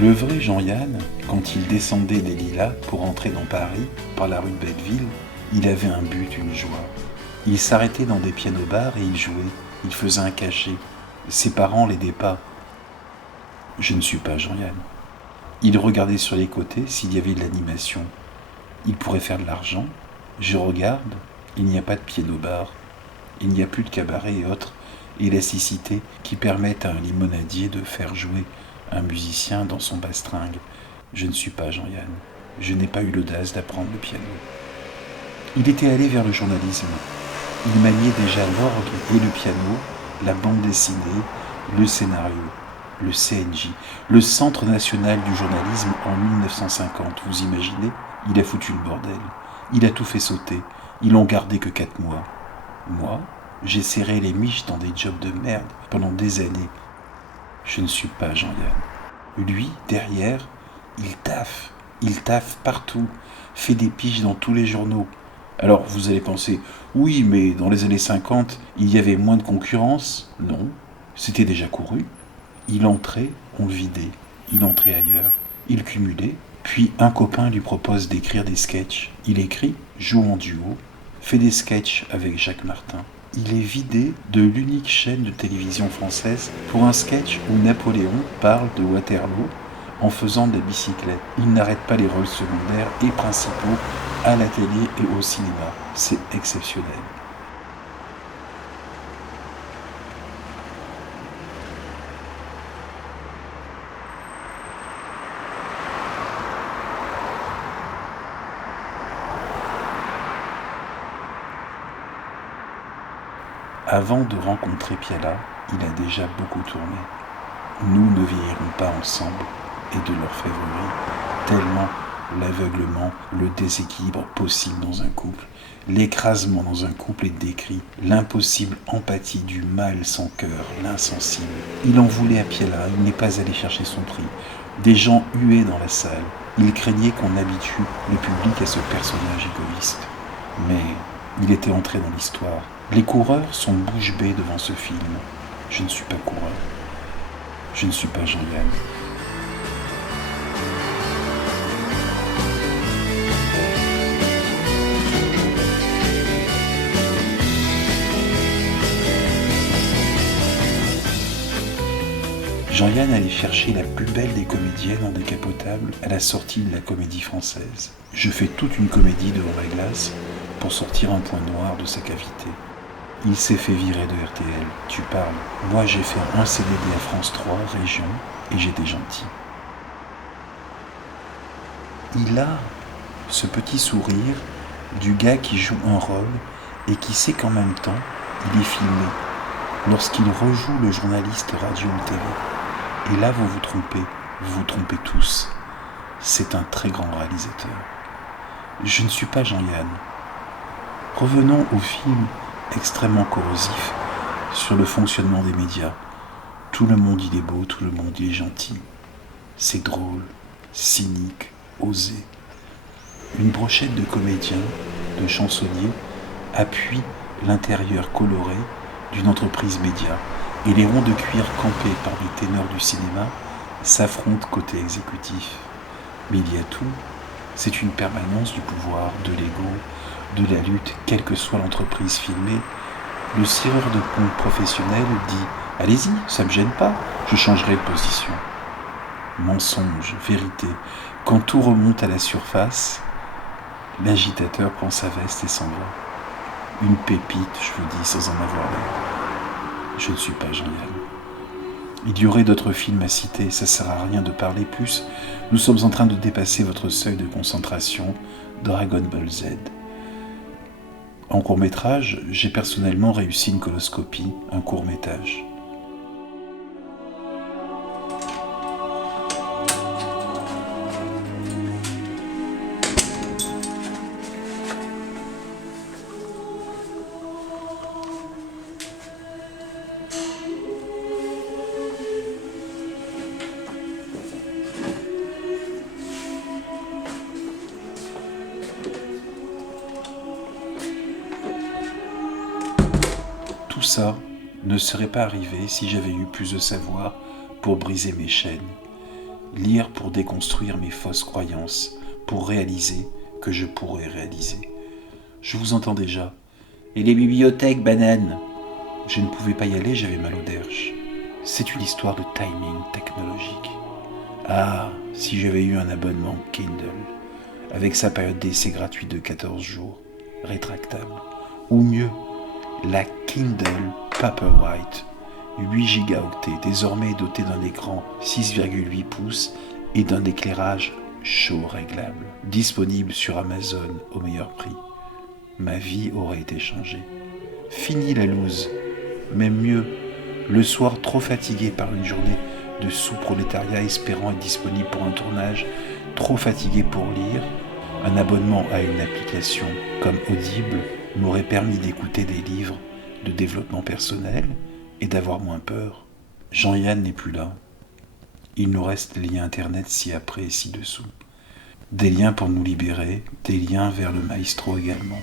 Le vrai Jean-Yann, quand il descendait des Lilas pour entrer dans Paris, par la rue de Belleville, il avait un but, une joie. Il s'arrêtait dans des pianos-bars et il jouait, il faisait un cachet. Ses parents l'aidaient pas. Je ne suis pas Jean-Yann. Il regardait sur les côtés s'il y avait de l'animation. Il pourrait faire de l'argent. Je regarde, il n'y a pas de piano-bar. Il n'y a plus de cabaret et autres élasticité qui permettent à un limonadier de faire jouer un musicien dans son bastringue. Je ne suis pas Jean-Yann. Je n'ai pas eu l'audace d'apprendre le piano. Il était allé vers le journalisme. Il maniait déjà l'orgue et le piano, la bande dessinée, le scénario, le CNJ, le Centre national du journalisme en 1950. Vous imaginez? Il a foutu le bordel. Il a tout fait sauter. Ils l'ont gardé que 4 mois. Moi, j'ai serré les miches dans des jobs de merde pendant des années. Je ne suis pas Jean-Yann. Lui, derrière, il taffe partout, fait des piges dans tous les journaux. Alors vous allez penser, oui, mais dans les années 50, il y avait moins de concurrence. Non, c'était déjà couru. Il entrait, on le vidait. Il entrait ailleurs. Il cumulait. Puis un copain lui propose d'écrire des sketchs. Il écrit, joue en duo, fait des sketchs avec Jacques Martin. Il est vidé de l'unique chaîne de télévision française pour un sketch où Napoléon parle de Waterloo en faisant de la bicyclette. Il n'arrête pas les rôles secondaires et principaux à la télé et au cinéma. C'est exceptionnel. Avant de rencontrer Piala, il a déjà beaucoup tourné. Nous ne vieillirons pas ensemble et de l'orfèvrerie, tellement l'aveuglement, le déséquilibre possible dans un couple, l'écrasement dans un couple est décrit, l'impossible empathie du mal sans cœur, l'insensible. Il en voulait à Piala, il n'est pas allé chercher son prix. Des gens huaient dans la salle. Il craignait qu'on habitue le public à ce personnage égoïste. Mais il était entré dans l'histoire. Les coureurs sont bouche bée devant ce film. Je ne suis pas coureur. Je ne suis pas Jean-Yann. Jean-Yann allait chercher la plus belle des comédiennes en décapotable à la sortie de la Comédie Française. Je fais toute une comédie devant la glace pour sortir un point noir de sa cavité. Il s'est fait virer de RTL, tu parles. Moi j'ai fait un CDD à France 3, région, et j'étais gentil. Il a ce petit sourire du gars qui joue un rôle et qui sait qu'en même temps, il est filmé. Lorsqu'il rejoue le journaliste radio ou télé. Et là, vous vous trompez tous. C'est un très grand réalisateur. Je ne suis pas Jean-Yann. Revenons au film extrêmement corrosif sur le fonctionnement des médias. Tout le monde il est beau, tout le monde il est gentil. C'est drôle, cynique, osé. Une brochette de comédiens, de chansonniers, appuie l'intérieur coloré d'une entreprise média. Et les ronds de cuir campés par les ténors du cinéma s'affrontent côté exécutif. Mais il y a tout. C'est une permanence du pouvoir, de l'ego, de la lutte, quelle que soit l'entreprise filmée. Le cireur de pompe professionnel dit « Allez-y, ça ne me gêne pas, je changerai de position ». Mensonge, vérité, quand tout remonte à la surface, l'agitateur prend sa veste et s'en va. Une pépite, je vous dis, sans en avoir l'air. Je ne suis pas Jean-Yann. Il y aurait d'autres films à citer, ça sert à rien de parler plus. Nous sommes en train de dépasser votre seuil de concentration, Dragon Ball Z. En court-métrage, j'ai personnellement réussi une coloscopie, un court-métrage. Tout ça ne serait pas arrivé si j'avais eu plus de savoir pour briser mes chaînes. Lire pour déconstruire mes fausses croyances, pour réaliser que je pourrais réaliser. Je vous entends déjà. Et les bibliothèques, banane? Je ne pouvais pas y aller, j'avais mal au derche. C'est une histoire de timing technologique. Ah, si j'avais eu un abonnement Kindle, avec sa période d'essai gratuite de 14 jours, rétractable. Ou mieux, la Kindle Paperwhite, 8 Go, désormais dotée d'un écran 6,8 pouces et d'un éclairage chaud réglable, disponible sur Amazon au meilleur prix. Ma vie aurait été changée. Fini la loose, même mieux, le soir trop fatigué par une journée de sous-prolétariat espérant être disponible pour un tournage, trop fatigué pour lire, un abonnement à une application comme Audible m'aurait permis d'écouter des livres de développement personnel et d'avoir moins peur. Jean-Yann n'est plus là. Il nous reste les liens internet ci-après et ci-dessous. Des liens pour nous libérer, des liens vers le maestro également.